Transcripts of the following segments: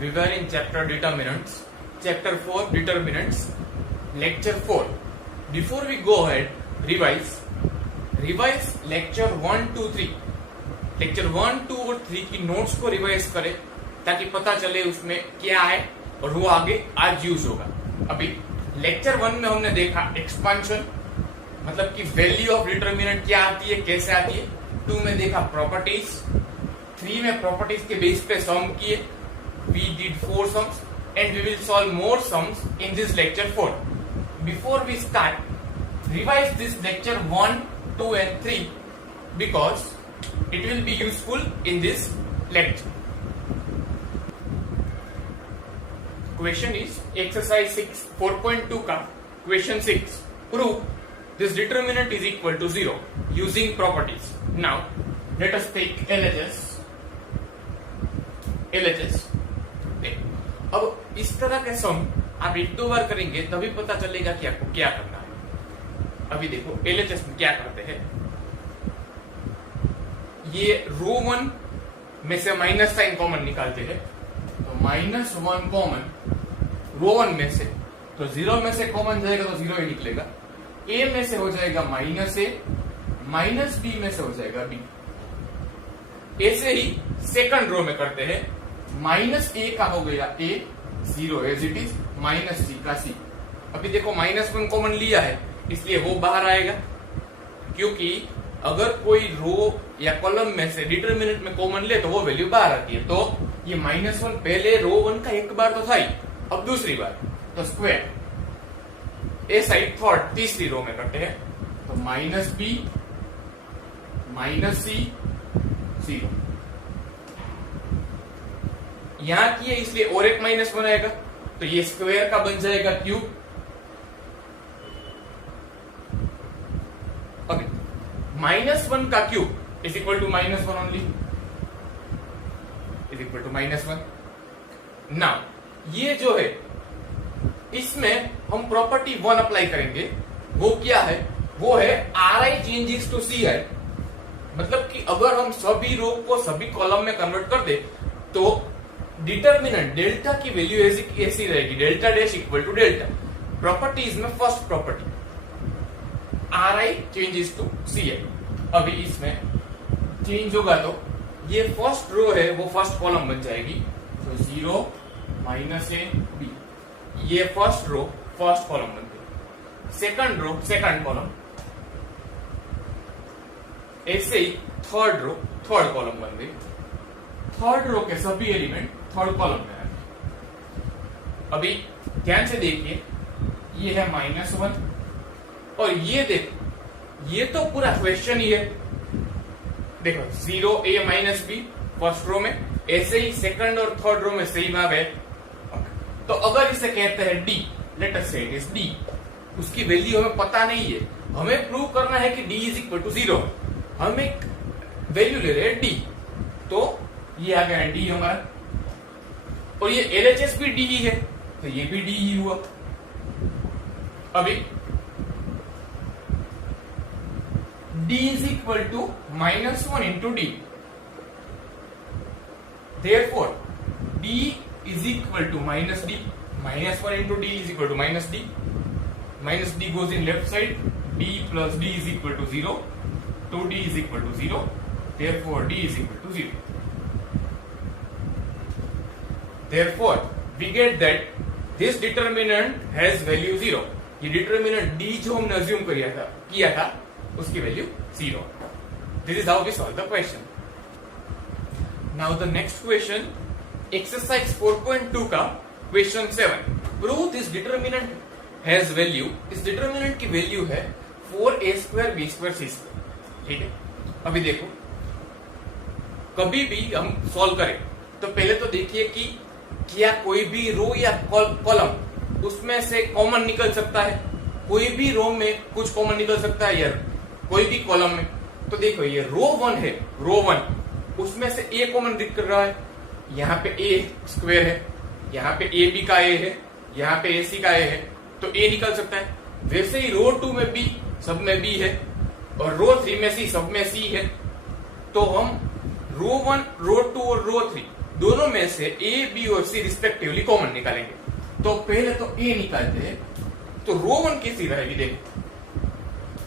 We were in chapter determinants, chapter 4 determinants, lecture 4. Before we go ahead, revise lecture 1, 2, 3. Lecture 1, 2 और 3 की notes को revise करें ताकि पता चले उसमें क्या है और वो आगे आज यूज होगा। अभी लेक्चर 1 में हमने देखा एक्सपांशन, मतलब कि वैल्यू ऑफ डिटरमिनेंट क्या आती है, कैसे आती है। 2 में देखा प्रॉपर्टीज, 3 में प्रॉपर्टीज के बेस पे सम किए। We did 4 sums and we will solve more sums in this lecture 4। Before we start, revise this lecture 1, 2 and 3 because it will be useful in this lecture. Question is exercise 6 4.2 का question 6. Prove this determinant is equal to 0 using properties. Now let us take LHS. अब इस तरह के सम आप एक दो बार करेंगे तभी पता चलेगा कि आपको क्या करना है। अभी देखो LHS में क्या करते हैं, ये रो 1 में से माइनस साइन कॉमन निकालते हैं, तो -1 कॉमन रो 1 में से, तो 0 में से कॉमन जाएगा तो 0 ही निकलेगा। ए में से हो जाएगा -a, माइनस बी में से हो जाएगा b। ऐसे ही सेकंड रो में करते हैं, -a का हो गया a, 0 as it is, -c का c। अभी देखो -1 कॉमन लिया है इसलिए वो बाहर आएगा, क्योंकि अगर कोई रो या कॉलम में से डिटरमिनेंट में कॉमन ले तो वो वैल्यू बाहर आती है। तो ये -1 पहले रो 1 का एक बार तो था ही, अब दूसरी बार तो स्क्वायर ए साइड थर्ड तीसरी रो में करते हैं, तो -b -c 0 यहां किए इसलिए और एक -1 आएगा, तो ये स्क्वायर का बन जाएगा क्यूब। -1 का cube is equal to -1 only, is equal to -1। Now ये जो है इसमें हम प्रॉपर्टी 1 अप्लाई करेंगे। वो क्या है, वो है Ri चेंजेस टू Ci। मतलब कि अगर हम सभी रो को सभी कॉलम में कन्वर्ट कर दे तो डिटरमिनेंट डेल्टा की वैल्यू ऐसी रहेगी, delta dash equal to delta. Properties में first property Ri changes to Ci। अभी इसमें चेंज होगा तो ये फर्स्ट रो है वो फर्स्ट कॉलम बन जाएगी, तो 0 -a b, ये फर्स्ट रो फर्स्ट कॉलम बन गई। सेकंड रो सेकंड कॉलम, ऐसे ही थर्ड रो थर्ड कॉलम बन गई। थर्ड रो के सभी एलिमेंट थर्ड कॉलम में आए। अभी ध्यान से देखिए, ये है -1 और ये देखो, ये तो पूरा क्वेश्चन ही है। देखो 0 a b फर्स्ट रो में, ऐसे ही सेकंड और थर्ड रो में सेम आ गए। तो अगर इसे कहते हैं d, लेट अस से इट इज d, उसकी वैल्यू हमें पता नहीं है, हमें प्रूव करना है कि d इज इक्वल टू 0। हम एक वैल्यू ले रहे हैं d, तो ये आ गया d हमारा, और ये LHS भी d ही है तो ये भी d ही हुआ। अभी d is equal to -1 into d. Therefore, d is equal to -d. -1 into d is equal to -d. -d goes in left side. d plus d is equal to 0. 2d is equal to 0. Therefore, d is equal to 0. Therefore, we get that this determinant has value 0. ये determinant d जो हमने assume किया था उसकी value 0. This is how we solve the question. Now the next question, exercise 4.2 का question 7. Prove this determinant has value. इस determinant की value है 4a² b² c²। ठीक है, अभी देखो कभी भी हम सॉल्व करें तो पहले तो देखिए कि क्या कोई भी रो या कॉलम उसमें से कॉमन निकल सकता है। कोई भी रो में कुछ कॉमन निकल सकता है यार, कोई भी कॉलम में। तो देखो ये रो 1 है, रो 1 उसमें से a कॉमन दिख रहा है, यहाँ पे a स्क्वायर है, यहाँ पे ab का a है, यहाँ पे ac का a है, तो a निकल सकता है। वैसे ही रो 2 में b सब में b है, और रो 3 में c सब में c है। तो हम रो 1, रो 2 और रो 3 दोनों में से ए, बी और सी रिस्पेक्टिवली कॉमन निकालेंगे। तो पहले तो ए निकालते हैं, तो रो 1 कैसी रहेगी, देखो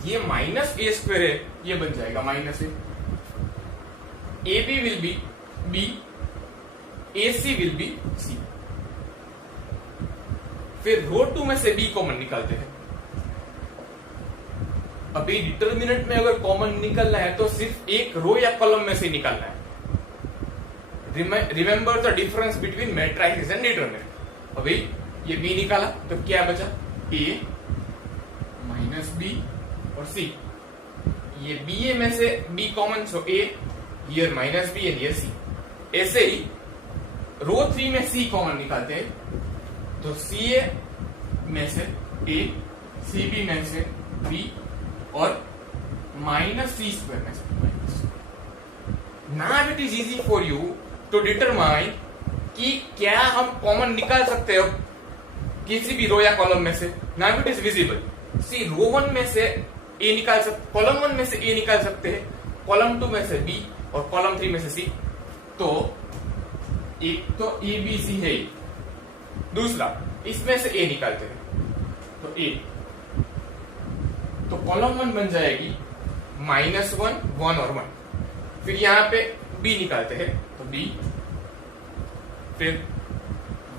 ये माइनस ए स्क्वायर है, ये बन जाएगा minus A B will be B, A C will be C. फिर रो 2 में से बी कॉमन निकालते हैं। अभी डिटर्मिनेंट में अगर कॉमन निकलना है तो सिर्फ एक रो या कॉलम में से निकालना है। Remember the difference between matrices and determinant. अभी ये बी निकाला तो क्या बचा, ए माइनस बी और सी। ये बी ए में से B common, so A here minus B and here C. ऐसे ही रो 3 में सी कॉमन निकालते हैं, तो सी ए में से ए, सी बी में से बी और माइनस सी स्क्वायर में से minus. Now it is easy for you to determine कि क्या हम कॉमन निकाल सकते हो किसी भी रो या कॉलम में से। Now it is visible. See row 1 में से ए निकाल सकते, कॉलम 1 में से ए निकाल सकते हैं, कॉलम 2 में से बी और कॉलम 3 में से सी। तो एक तो ए बी सी है, दूसरा इसमें से ए निकालते हैं, तो ए, तो कॉलम 1 बन जाएगी -1 1 और 1। फिर यहां पे बी निकालते हैं, तो बी, फिर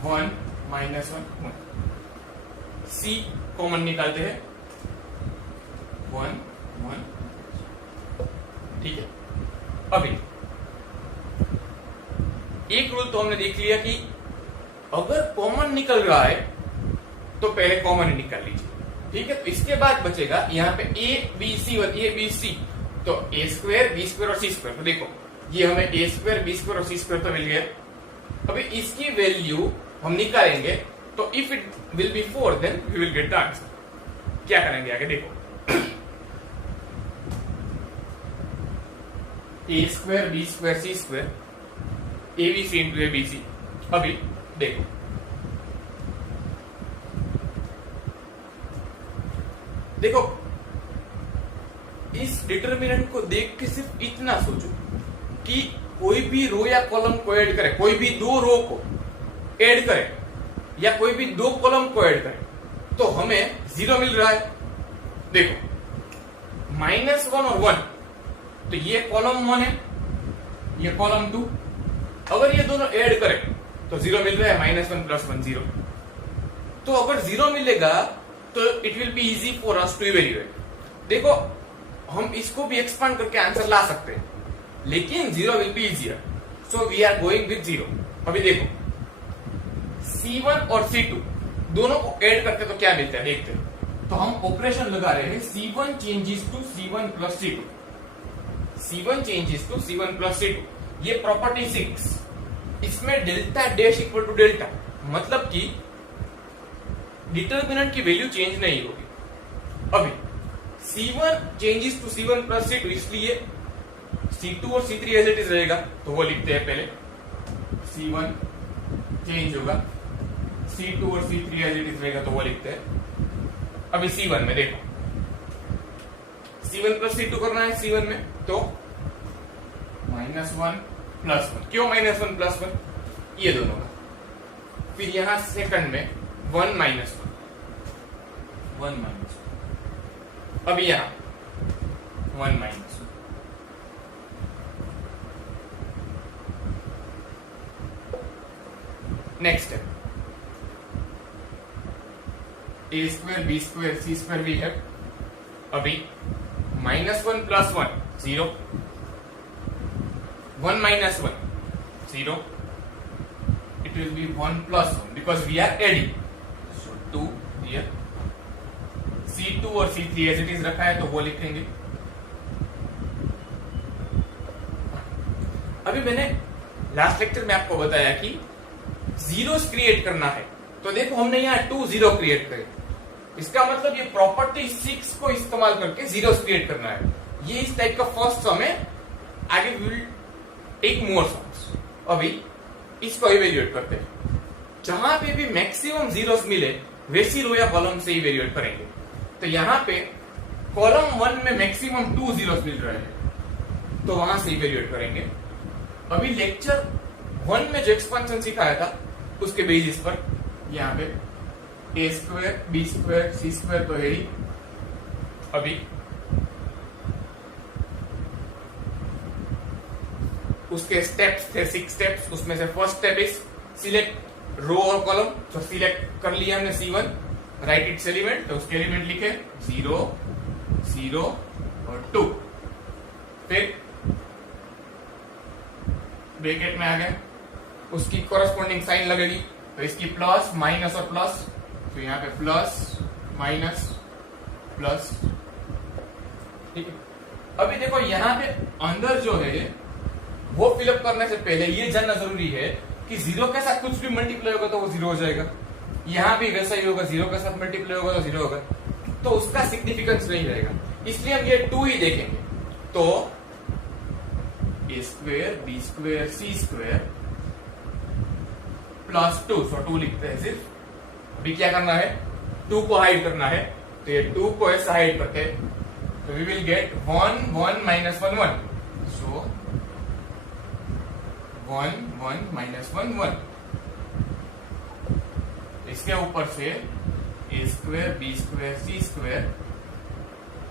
1 -1 1। सी कॉमन निकालते हैं, 1 1। ठीक है, अभी एक रूल तो हमने देख लिया कि अगर कॉमन निकल रहा है तो पहले कॉमन ही निकाल लीजिए। ठीक है, तो इसके बाद बचेगा यहाँ पे ए बी सी और ए बी सी, तो ए स्क्वायर बी स्क्वायर और सी स्क्वायर। तो देखो ये हमें ए स्क्वायर बी स्क्वायर और सी स्क्वायर तो मिल गया। अभी इसकी वैल्यू हम निकालेंगे, तो if it will be 4 then we will get the answer. क्या करेंगे आगे देखो, A square B square C square A B C into A B C. अभी देखो देखो इस डिटर्मिनेंट को देख के सिर्फ इतना सोचो कि कोई भी रो या कॉलम को ऐड करे, कोई भी दो रो को ऐड करे या कोई भी दो कॉलम को ऐड करे, तो हमें 0 मिल रहा है। देखो -1 और 1, तो ये कॉलम 1 है, ये कॉलम 2। अगर ये दोनों ऐड करें तो 0 मिल रहा है, -1 + 1 0। तो अगर 0 मिलेगा तो it will be easy for us to evaluate. देखो हम इसको भी एक्सपांड करके आंसर ला सकते हैं, लेकिन 0 will be easier, so we are going with 0। अभी देखो C1 और C2 दोनों को ऐड करते तो क्या मिलता है देखते हैं। तो हम ऑपरेशन लगा रहे हैं, C1 changes to C1 + C2, C1 changes to C1 + C2। ये प्रॉपर्टी 6, इसमें delta dash equal to delta, मतलब कि डिटर्मिनेंट की वैल्यू चेंज नहीं होगी। अभी C1 changes to C1 + C2, इसलिए C2 और C3 एज इट इज रहेगा, तो वो लिखते हैं पहले। C1 चेंज होगा, C2 और C3 एज इट इज रहेगा, तो वो लिखते हैं। अभी C1 में देखो, C1 + C2 करना है C1 में, तो -1 + 1। क्यों -1 + 1? ये दोनों का। फिर यहां सेकंड में 1 - 1 1 - 1। अभी यहां 1 - 1। Next step, A square B square C square we have. अभी -1 + 1 0, 1 - 1 0, it will be 1 + 1 because we are adding, so 2 here, C2 और C3 as it is रखा है, तो वो लिखेंगे। अभी मैंने लास्ट लेक्चर में आपको बताया कि जीरोस क्रिएट करना है, तो देखो हमने यहाँ 2 0 क्रिएट करे। इसका मतलब ये प्रॉपर्टी 6 को इस्तेमाल करके जीरोस क्रिएट करना है। ये इस टाइप का फर्स्ट सम है, आगे we will take more sums. अभी इसको इवेल्युएट करते हैं, जहां पे भी मैक्सिमम जीरोस मिले वैसी रो या कॉलम से इवेल्युएट करेंगे। तो यहाँ पे कॉलम 1 में मैक्सिमम 2 जीरोस मिल रहे हैं, तो वहां से इवेल्युएट करेंगे। अभी लेक्चर वन में जो एक्सपांशन सिखाया था उसके बेसिस पर यहाँ पे ए square B square C square तो है ही। अभी उसके स्टेप्स थे 6 स्टेप्स, उसमें से फर्स्ट स्टेप इज सिलेक्ट रो और कॉलम। तो सिलेक्ट कर लिया हमने C1, राइट इट्स एलिमेंट, तो उसके एलिमेंट लिखे 0 0 और 2। फिर ब्रैकेट में आ गए, उसकी कॉरेस्पॉन्डिंग साइन लगेगी, तो इसकी प्लस माइनस और प्लस, तो यहाँ पे प्लस माइनस प्लस। ठीक है, अभी देखो यहाँ पे अंदर जो है वो फिलअप करने से पहले ये जानना जरूरी है कि 0 के साथ कुछ भी मल्टीप्लाई होगा तो वो 0 हो जाएगा, यहाँ भी वैसा ही होगा, 0 के साथ मल्टीप्लाई होगा तो 0 होगा, तो उसका सिग्निफिकेंस नहीं रहेगा, इसलिए हम ये 2 ही देखेंगे। तो ए square B square C square plus 2, सो 2 लिखते हैं सिर्फ। अभी क्या करना है, 2 को हाइड करना है, तो ये 2 को ऐसा हाइड करते हैं, तो we will get 1 1 minus 1 1, so 1 1 minus 1 1। इसके ऊपर से A square B square C square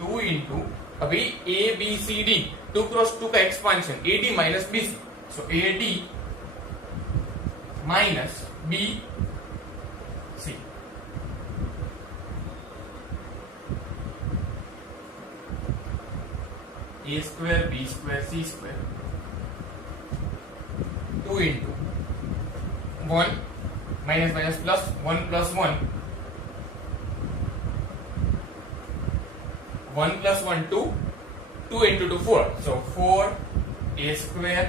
2 into, अभी A B C D 2 cross 2 का expansion A D minus B C, so A D minus B C. A square B square C square 2 into 1 minus minus plus 1 plus 1 1 plus 1 2 2 into 2 4, so 4 a square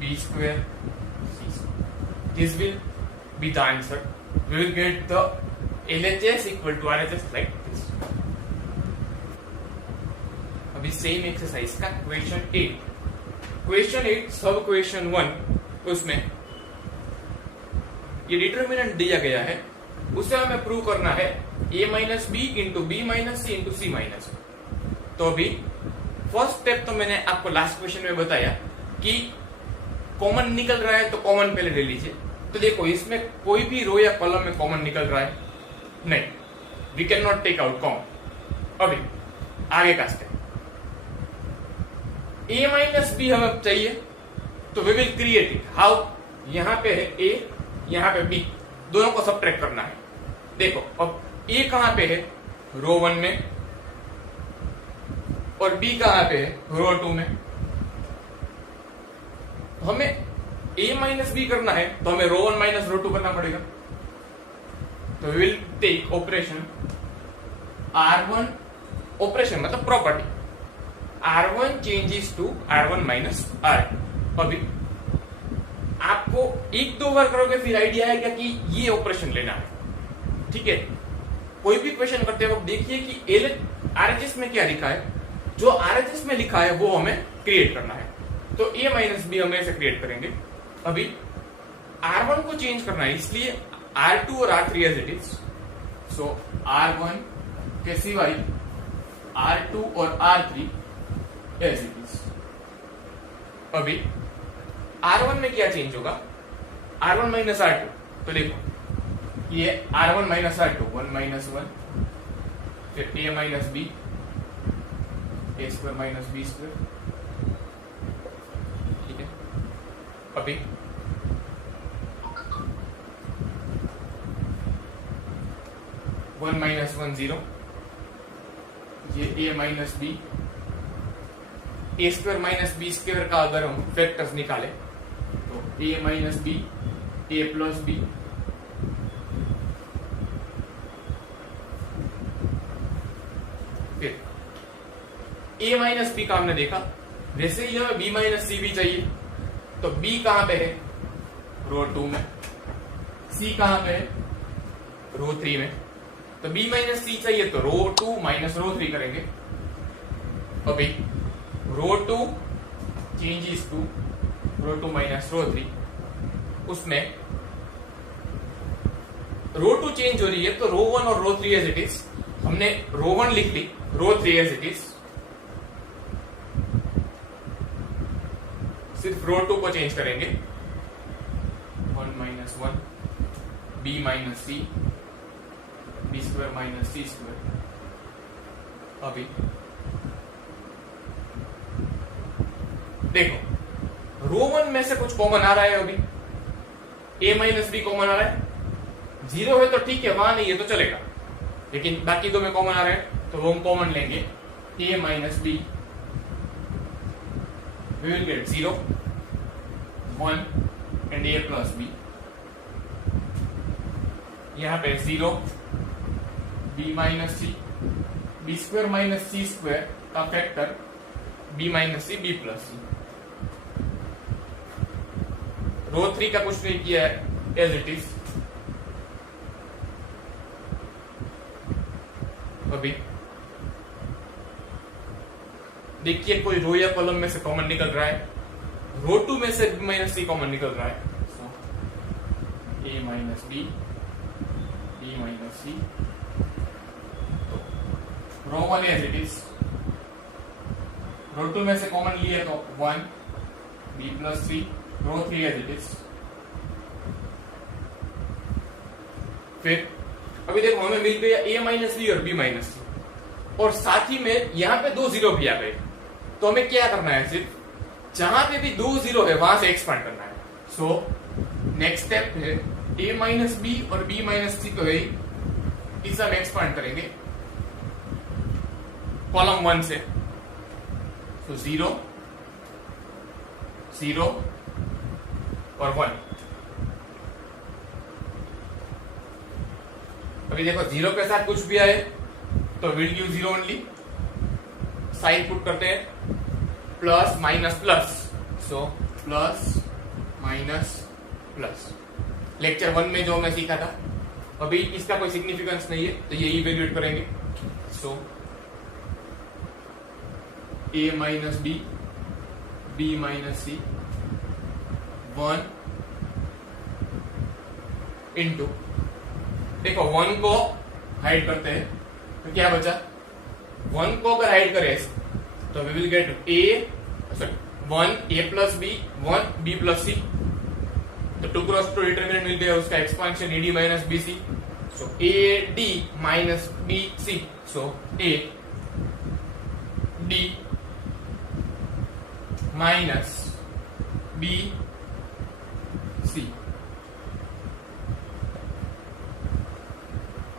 b square c square. This will be the answer. We will get the LHS equal to RHS like this. अभी same exercise का question 8 sub question 1, उसमें ये determinant दिया गया है, उसे हमें prove करना है a minus B into B minus C into C minus. तो अभी फर्स्ट स्टेप तो मैंने आपको लास्ट क्वेश्चन में बताया कि कॉमन निकल रहा है तो कॉमन पहले ले लीजिए। तो देखो इसमें कोई भी रो या कॉलम में कॉमन निकल रहा है नहीं, we can not take out common. अभी आगे का स्टेप, ए माइनस बी हमें चाहिए, तो we will create it. How, यहां पे है ए, यहां पे बी, दोनों को सबट्रैक्ट करना है। देखो अब ए कहां पे है, रो 1 में, और बी कहां पे है, रो 2 में। तो हमें a माइनस बी करना है, तो हमें रो 1 माइनस रो 2 करना पड़ेगा। तो we will take operation R1, operation मतलब property, R1 changes to R1 minus R2। अभी आपको 1-2 बार करोगे फिर आइडिया आएगा कि ये ऑपरेशन लेना है। ठीक है, कोई भी क्वेश्चन करते वक्त देखिए कि RHS में क्या लिखा है, जो RHS में लिखा है वो हमें क्रिएट करना है। तो a माइनस बी हम ऐसे क्रिएट करेंगे। अभी R1 को चेंज करना है, इसलिए R2 और R3 as it is, so R1 के सिवाय R2 और R3 एज इट इज। अभी R1 में क्या चेंज होगा, R1 माइनस R2, तो देखो ये R1 माइनस R2 1 माइनस 1, फिर a minus B A square minus B square. ठीक है, अभी वन माइनस 1 0, ये A minus B, A square minus B square का अगर हम फैक्टर्स निकाले तो A minus B, A plus B, फिर a माइनस बी का हमने देखा, वैसे ही हमें b माइनस सी भी चाहिए। तो b कहां पे है, रो 2 में, c कहां पे है, रो 3 में। तो b माइनस सी चाहिए तो रो 2 माइनस रो 3 करेंगे। अभी row 2 changes to row 2 minus row 3, उसमें रो 2 चेंज हो रही है, तो रो 1 और रो 3 एज इट इज, हमने रो 1 लिख ली, रो 3 एज इट इज, सिर्फ रो 2 को चेंज करेंगे। Minus 1 b minus C B square minus C square. अभी देखो रो 1 में से कुछ कॉमन आ रहा है, अभी a माइनस बी कॉमन आ रहा है, 0 है तो ठीक है, वहां नहीं है तो चलेगा, लेकिन बाकी दो में कॉमन आ रहे हैं तो वो हम कॉमन लेंगे, a minus B, we will get 0 1 and a plus b, यहां पे 0 b minus C B square minus C square का factor b minus C B plus C. Row 3 का कुछ नहीं किया है, एज इट इज। अभी देखिए कोई रो या कॉलम में से कॉमन निकल रहा है, रो 2 में से b माइनस सी कॉमन निकल रहा है, so a minus B b minus C, row 1 as it is. Row 2 में से कॉमन लिए तो 1 b plus C, row 3 as it is. फिर अभी देखो हमें मिल गया a माइनस बी और b माइनस सी, और साथ ही में यहां पे 2 जीरो भी आ गए, तो हमें क्या करना है, सिर्फ जहां पे भी 2 जीरो है वहां से एक्सपांड करना है। सो नेक्स्ट स्टेप है a माइनस बी और b माइनस सी तो है, इसे हम एक्सपांड करेंगे कॉलम 1 से, तो 0 0 और 1। अभी देखो 0 के साथ कुछ भी आए तो will give 0 only, sign put करते हैं, plus minus plus, so plus minus plus. Lecture 1 में जो हमने सीखा था, अभी इसका कोई सिग्निफिकेंस नहीं है तो ये इवेल्युएट करेंगे। So a minus B b minus C 1 into, देखो 1 को हाइड करते हैं तो क्या बचा, 1 को अगर हाइड करें तो we will get a 1 a plus B 1 b plus C, तो 2 क्रॉस 2 डिटरमिनेंट मिल गया, उसका एक्सपांशन ad माइनस bc, सो ad minus bc, so a d minus B C.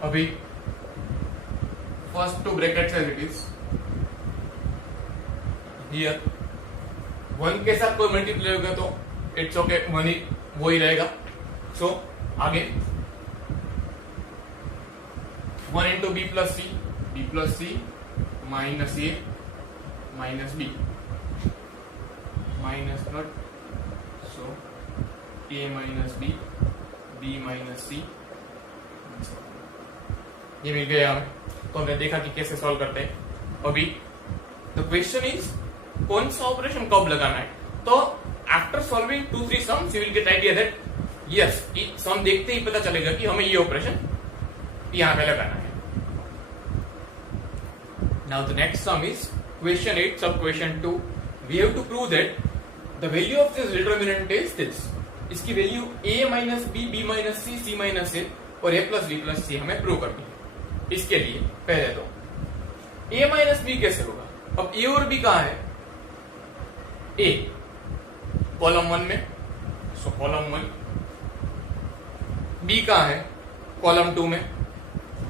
अभी first 2 brackets as it is, here 1 के साथ कोई multiply होगा तो इट्स ओके, वो ही रहेगा। सो आगे 1 into B plus C minus A minus B minus nought, so a minus B b minus C, ये मिल गया हमें। तो हमने देखा कि कैसे सॉल्व करते हैं। अभी द क्वेश्चन इज कौन सा ऑपरेशन कब लगाना है, तो after solving 2-3 sums you will get idea that yes, sum देखते ही पता चलेगा कि हमें ये ऑपरेशन यहां पे लगाना है। Now the next sum is question 8 sub question 2, we have to prove that the value of this determinant is this, इसकी वैल्यू a minus B b minus C c minus A और a plus b plus C हमें prove करनी है। इसके लिए पहले तो a माइनस बी कैसे होगा, अब a और b कहां है, a कॉलम 1 में, सो कॉलम 1, b कहां है कॉलम 2 में,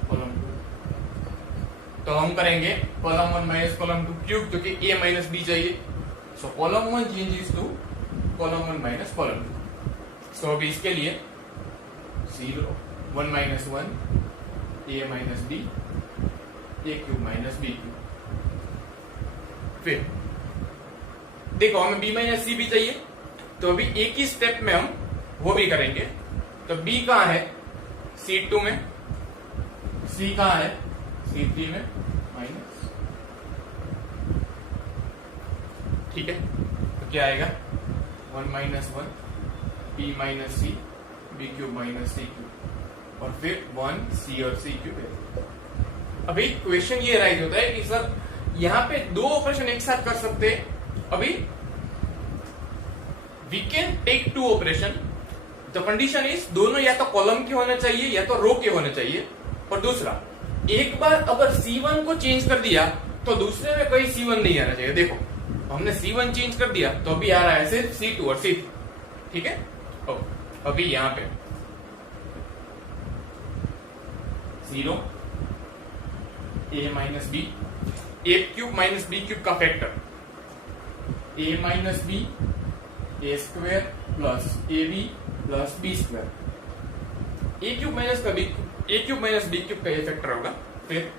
कॉलम 2, तो हम करेंगे कॉलम 1 माइनस कॉलम 2 क्यूब, क्योंकि a माइनस बी चाहिए, so column 1 changes to column 1 minus column 2। So अभी इसके लिए 0 1 minus 1 a minus B a cube minus B cube. फिर देखो हमें b माइनस सी भी चाहिए, तो अभी एक ही स्टेप में हम वो भी करेंगे। तो b कहां है C2 में, c कहां है C3 में माइनस, ठीक है, तो क्या आएगा 1 minus 1 b minus C B cube minus C cube, और फिर 1 c और c क्यूब है। अभी क्वेश्चन ये राइज होता है कि सर यहां पे 2 ऑपरेशन एक साथ कर सकते हैं। अभी वी कैन टेक 2 ऑपरेशन तो कंडीशन इज दोनों या तो कॉलम के होने चाहिए या तो रो के होने चाहिए। और दूसरा, एक बार अगर C1 को चेंज कर दिया तो दूसरे में कोई C1 नहीं आना चाहिए। देखो हमने C1 चेंज कर दिया तो अभी आ रहा है सिर्फ C2 और C3, ठीक है। अभी यहां पे 0 a minus B, A cube minus B cube का factor a minus B A square plus A B plus B square. A cube minus का B, A cube minus B cube का ये फैक्टर होगा। फिर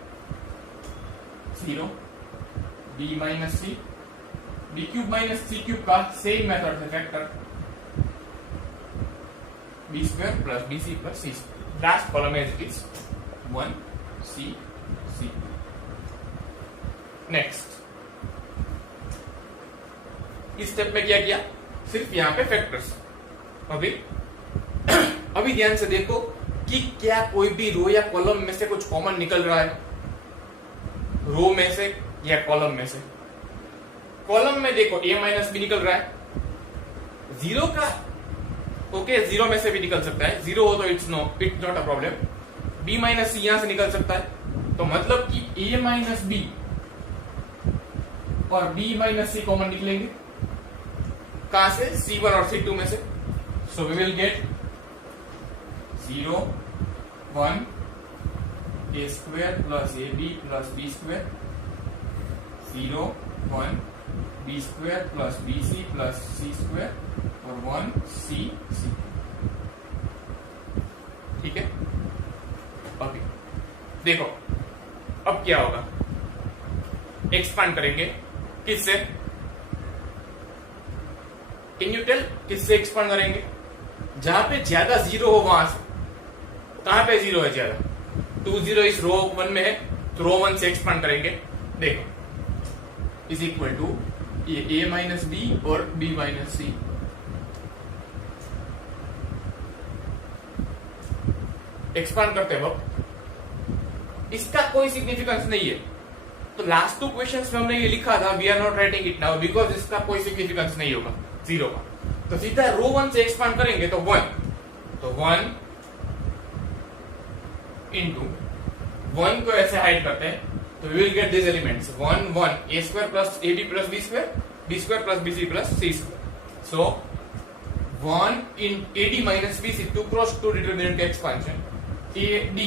0 B minus C, B cube minus C cube का same method से factor B square plus B C plus C square. Last column as it is 1 C C. Next, इस step में क्या किया, सिर्फ यहां पे फैक्टर्स। अभी ध्यान से देखो कि क्या कोई भी रो या कॉलम में से कुछ कॉमन निकल रहा है, रो में से या कॉलम में से। कॉलम में देखो a माइनस बी निकल रहा है, 0 का ओके 0 में से भी निकल सकता है, 0 हो तो it's not a problem. b minus C यहां से निकल सकता है, तो मतलब कि a माइनस बी और b माइनस सी कॉमन निकलेंगे। कहां से, C1 और C2 में से। So we will get 0 1 a square plus A B plus B square, 0 1 B square plus B C plus C square और 1 सी सी, ठीक है। ओके देखो अब क्या होगा, एक्सपांड करेंगे किससे, कैन यू टेल किससे एक्सपांड करेंगे। जहां पे ज्यादा 0 हो वहां से। कहां पे 0 है ज्यादा, 2 0 इस रो 1 में है तो रो 1 से एक्सपांड करेंगे। देखो इज इक्वल टू ये a माइनस बी और b माइनस सी। एक्सपांड करते वक्त इसका कोई सिग्निफिकेंस नहीं है, तो लास्ट 2 क्वेश्चंस में हमने ये लिखा था we are not writing it now because इसका कोई सिग्निफिकेंस नहीं होगा 0 का। तो सीधा रो 1 से एक्सपांड करेंगे तो 1, तो 1 इंटू 1 को ऐसे हाइड करते हैं तो we will get this elements 1 1 a square plus ab plus b square, b square plus bc plus c square. So 1 in ad minus bc 2 cross 2 determinant expansion ad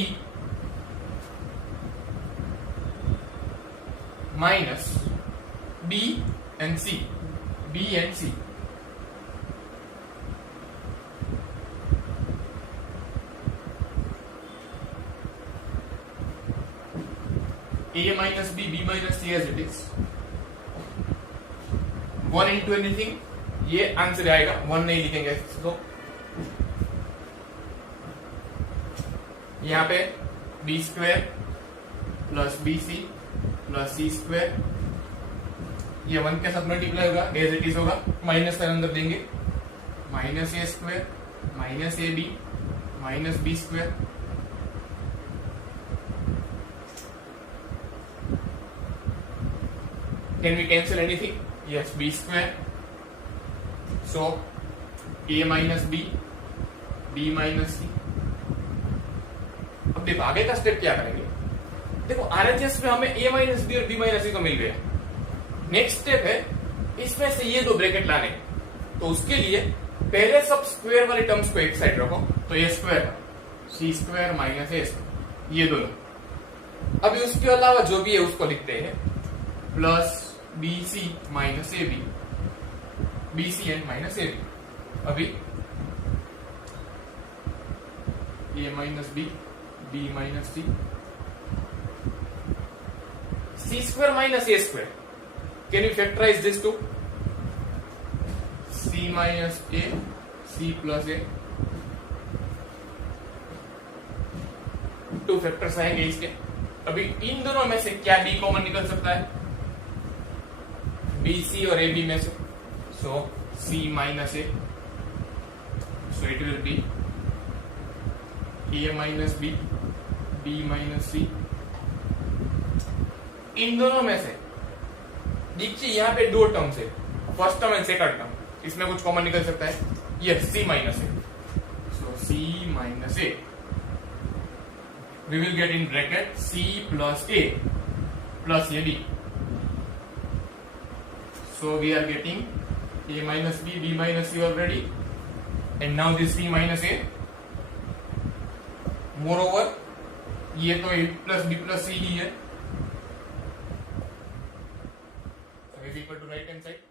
minus b and c, b and c। a minus b, b minus c as it is, 1 into anything, ये answer आएगा, 1 नहीं लिखेंगे तो यहाँ पे b square plus B C plus C square, ये 1 के साथ मल्टीप्लाई होगा एज इट इज होगा, माइनस का अंदर देंगे, minus A square minus A B minus B square, can we cancel anything? Yes, b square, so a minus b, b minus c। अब देखो आगे का स्टेप क्या करेंगे, देखो आरएचएस में हमें a माइनस बी और b माइनस सी तो मिल गया। नेक्स्ट स्टेप है इसमें से ये 2 ब्रैकेट लाने, तो उसके लिए पहले सब स्क्वायर वाले टर्म्स को एक साइड रखो, तो a square C square minus A square, ये दोनों। अभी उसके अलावा जो भी है उसको लिखते हैं plus B C minus A B, B C and minus A B. अभी A minus B, B minus C, C square minus A square, can you factorise this too, C minus A, C plus A, 2 factors आएंगे इसके। अभी इन दोनों में से क्या B common निकल सकता है, बी सी और ए बी में से, so C minus A, so it will be A minus B, B minus C. इन दोनों में से देखिए यहाँ पे 2 टर्म्स है, first term and second term, इसमें कुछ कॉमन निकल सकता है, yes C minus A. C minus A. We will get in bracket C plus A plus AB. So we are getting A minus B, B minus C already, and now this C minus A. Moreover, ये तो A plus B plus C ही है. So is equal to right hand side.